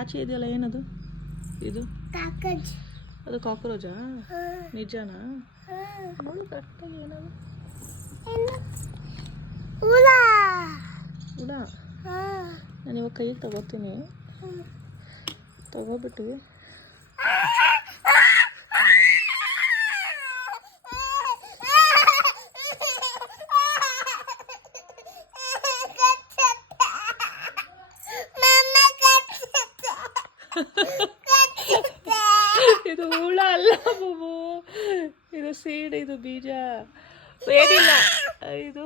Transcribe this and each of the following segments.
ಆಚೆ ಇದೆಯಲ್ಲ ಏನದು ಇದು? ಅದು ಕಾಕ್ರೋಚಾ? ನಿಜನಾ? ನೋಡು ಕರೆಕ್ಟಾಗಿ ಏನದು ಹುಳ. ನಾನು ಇವಾಗ ಕೈಗೆ ತಗೋತೀನಿ, ತಗೋಬಿಟ್ಟು ಇದು ಹುಳ ಅಲ್ಲ ಬಾಬು, ಇದು ಸೀಡ್, ಇದು ಬೀಜ ಏನಿಲ್ಲ, ಇದು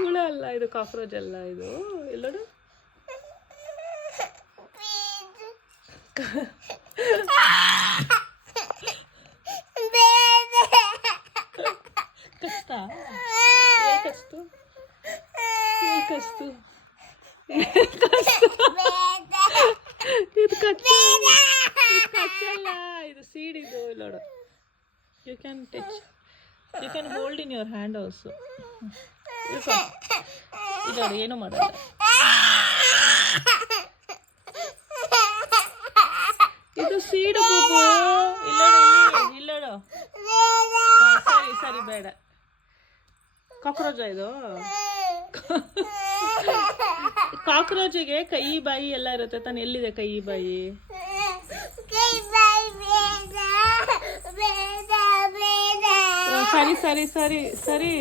ಹುಳ ಅಲ್ಲ, ಇದು ಕಾಕ್ರೋಚ್ ಅಲ್ಲ, ಇದು ಎಲ್ಲೋಡು ಕಚ್ತಾ? ಕಚ್ತು ಕಚ್ತು ಇದು ಕಚ್ಚಲ್ಲ, ಇದು ಸೀಡ್, ಇದು ಇಲ್ಲೋಡು. You can touch, you can hold in your hand also. ಇಲ್ಲೋಡು, ಏನು ಮಾಡಲ್ಲ. ಇದು ಸೀಡು ಬಾಬು, ಇಲ್ಲೋಡು, ಇಲ್ಲೋಡು. ಸರಿ ಸರಿ, ಬೇಡ. ಕಾಕ್ರೋಚ ಇದು? ಕಾಕ್ರೋಚಿಗೆ ಕೈ ಬಾಯಿ ಎಲ್ಲ ಇರುತ್ತೆ ತಾನೆ, ಎಲ್ಲಿದೆ ಕೈ ಬಾಯಿ? ಸರಿ ಸರಿ ಸರಿ ಸರಿ